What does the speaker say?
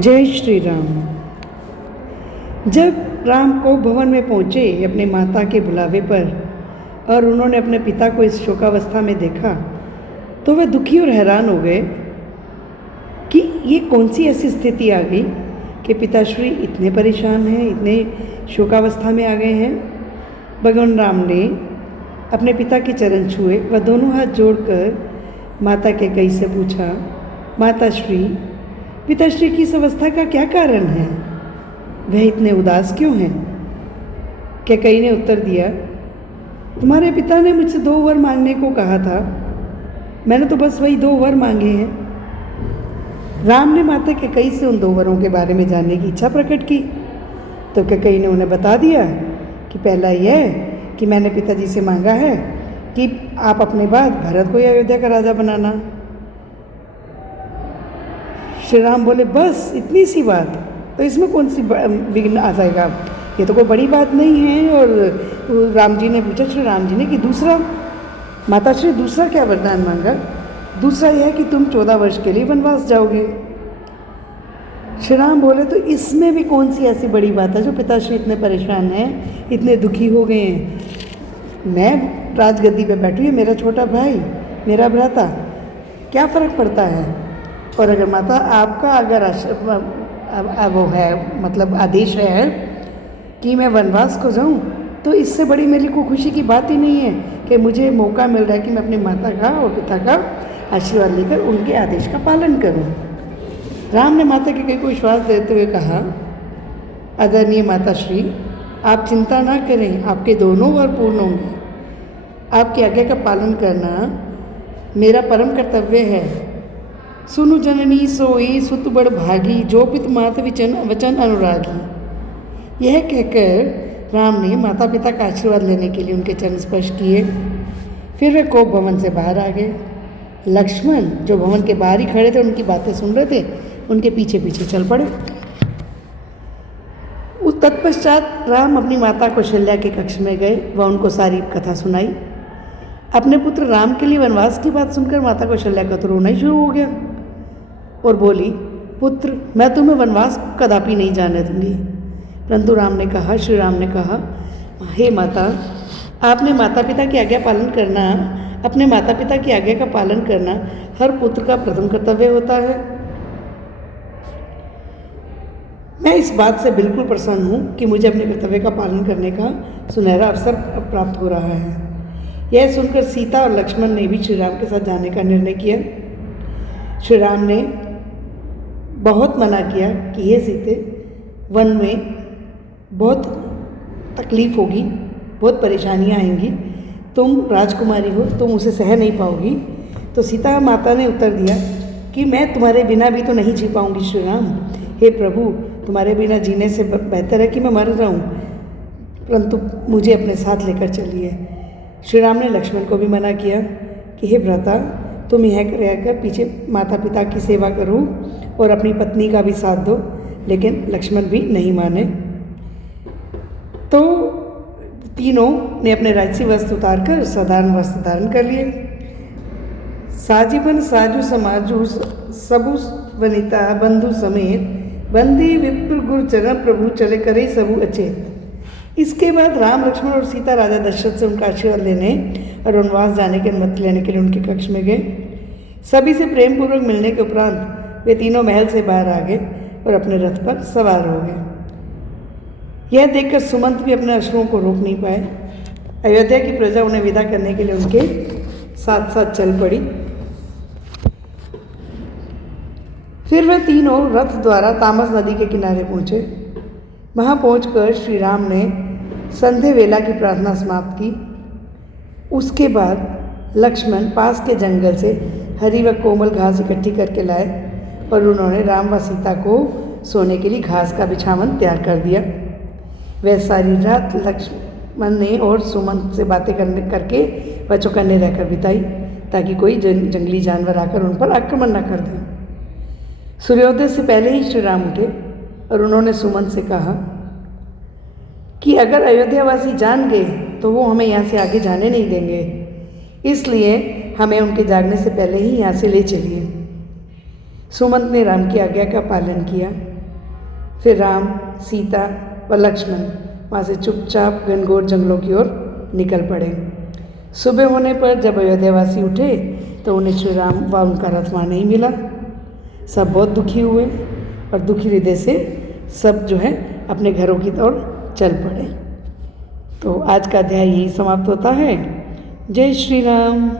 जय श्री राम। जब राम को भवन में पहुँचे अपने माता के बुलावे पर और उन्होंने अपने पिता को इस शोकावस्था में देखा तो वे दुखी और हैरान हो गए कि ये कौन सी ऐसी स्थिति आ गई कि पिताश्री इतने परेशान हैं, इतने शोकावस्था में आ गए हैं। भगवान राम ने अपने पिता के चरण छुए व दोनों हाथ जोड़कर माता के कई से पूछा, माताश्री, पिताश्री की इस अवस्था का क्या कारण है? वह इतने उदास क्यों हैं? कैकेयी ने उत्तर दिया, तुम्हारे पिता ने मुझसे 2 वर मांगने को कहा था, मैंने तो बस वही 2 वर मांगे हैं। राम ने माता कैकेयी से उन 2 वरों के बारे में जानने की इच्छा प्रकट की तो कैकेयी ने उन्हें बता दिया कि पहला यह कि मैंने पिताजी से मांगा है कि आप अपने बाद भरत को अयोध्या का राजा बनाना। श्री राम बोले, बस इतनी सी बात, तो इसमें कौन सी विघ्न आ जाएगा, ये तो कोई बड़ी बात नहीं है। और राम जी ने पूछा श्री राम जी ने कि दूसरा, माताश्री दूसरा क्या वरदान मांगा? दूसरा यह है कि तुम 14 वर्ष के लिए वनवास जाओगे। श्री राम बोले, तो इसमें भी कौन सी ऐसी बड़ी बात है जो पिताश्री इतने परेशान हैं, इतने दुखी हो गए हैं? मैं राजगद्दी पे बैठी हूँ, मेरा छोटा भाई, मेरा भ्राता, क्या फ़र्क पड़ता है? और अगर माता आपका अगर वो है मतलब आदेश है कि मैं वनवास को जाऊं, तो इससे बड़ी मेरे को खुशी की बात ही नहीं है कि मुझे मौका मिल रहा है कि मैं अपनी माता का और पिता का आशीर्वाद लेकर उनके आदेश का पालन करूं। राम ने माता के कई को विश्वास देते हुए कहा, आदरणीय माताश्री, आप चिंता ना करें, आपके दोनों वर पूर्ण होंगे। आपकी आज्ञा का पालन करना मेरा परम कर्तव्य है। सुनु जननी सोई सुत बड़ भागी, जो पित मात वचन अनुरागी। यह कहकर राम ने माता पिता का आशीर्वाद लेने के लिए उनके चरण स्पर्श किए। फिर वे कोप भवन से बाहर आ गए। लक्ष्मण, जो भवन के बाहर ही खड़े थे, उनकी बातें सुन रहे थे, उनके पीछे पीछे चल पड़े। उस तत्पश्चात राम अपनी माता कौशल्या के कक्ष में गए व उनको सारी कथा सुनाई। अपने पुत्र राम के लिए वनवास की बात सुनकर माता कौशल्या का तो रोना ही शुरू हो गया और बोली, पुत्र, मैं तुम्हें वनवास कदापि नहीं जाने दूंगी। परंतु राम ने कहा, श्री राम ने कहा, हे माता, आपने माता पिता की आज्ञा पालन करना, अपने माता पिता की आज्ञा का पालन करना हर पुत्र का प्रथम कर्तव्य होता है। मैं इस बात से बिल्कुल प्रसन्न हूँ कि मुझे अपने कर्तव्य का पालन करने का सुनहरा अवसर प्राप्त हो रहा है। यह सुनकर सीता और लक्ष्मण ने भी श्री राम के साथ जाने का निर्णय किया। श्री राम ने बहुत मना किया कि ये सीते, वन में बहुत तकलीफ़ होगी, बहुत परेशानियाँ आएंगी, तुम राजकुमारी हो, तुम उसे सह नहीं पाओगी। तो सीता माता ने उत्तर दिया कि मैं तुम्हारे बिना भी तो नहीं जी पाऊँगी श्री राम। हे प्रभु, तुम्हारे बिना जीने से बेहतर है कि मैं मर जाऊँ, परंतु मुझे अपने साथ लेकर चलिए। श्री राम ने लक्ष्मण को भी मना किया कि हे भ्राता, तुम यह रहकर पीछे माता पिता की सेवा करो और अपनी पत्नी का भी साथ दो। लेकिन लक्ष्मण भी नहीं माने। तो तीनों ने अपने राजसी वस्त्र उतारकर साधारण वस्त्र धारण कर लिए। साजीबन साजु समाजु सबु वनिता बंधु समेत, बंदी विप्र गुरु चरण प्रभु चले करे सबु अचेत। इसके बाद राम, लक्ष्मण और सीता राजा दशरथ से उनका आशीर्वाद लेने और वनवास जाने की अनुमति लेने के लिए उनके कक्ष में गए। सभी से प्रेम पूर्वक मिलने के उपरांत वे तीनों महल से बाहर आ गए और अपने रथ पर सवार हो गए। यह देखकर सुमंत भी अपने अश्रुओं को रोक नहीं पाए। अयोध्या की प्रजा उन्हें विदा करने के लिए उनके साथ साथ चल पड़ी। फिर वे तीनों रथ द्वारा तामस नदी के किनारे पहुँचे। वहाँ पहुंचकर श्री राम ने संध्या वेला की प्रार्थना समाप्त की। उसके बाद लक्ष्मण पास के जंगल से हरी व कोमल घास इकट्ठी करके लाए और उन्होंने राम व सीता को सोने के लिए घास का बिछावन तैयार कर दिया। वह सारी रात लक्ष्मण ने और सुमंत से बातें करके व चौकन्ने रहकर बिताई ताकि कोई जंगली जानवर आकर उन पर आक्रमण न कर दे। सूर्योदय से पहले ही श्री राम उठे और उन्होंने सुमंत से कहा कि अगर अयोध्यावासी जान गए तो वो हमें यहाँ से आगे जाने नहीं देंगे, इसलिए हमें उनके जागने से पहले ही यहाँ से ले चलिए। सुमंत ने राम की आज्ञा का पालन किया फिर राम, सीता व लक्ष्मण वहाँ से चुपचाप घनघोर जंगलों की ओर निकल पड़े। सुबह होने पर जब अयोध्यावासी उठे तो उन्हें श्री राम व उनका रथ वहाँ नहीं मिला। सब बहुत दुखी हुए और दुखी हृदय से सब जो है अपने घरों की ओर चल पड़े। तो आज का अध्याय यही समाप्त होता है। जय श्री राम।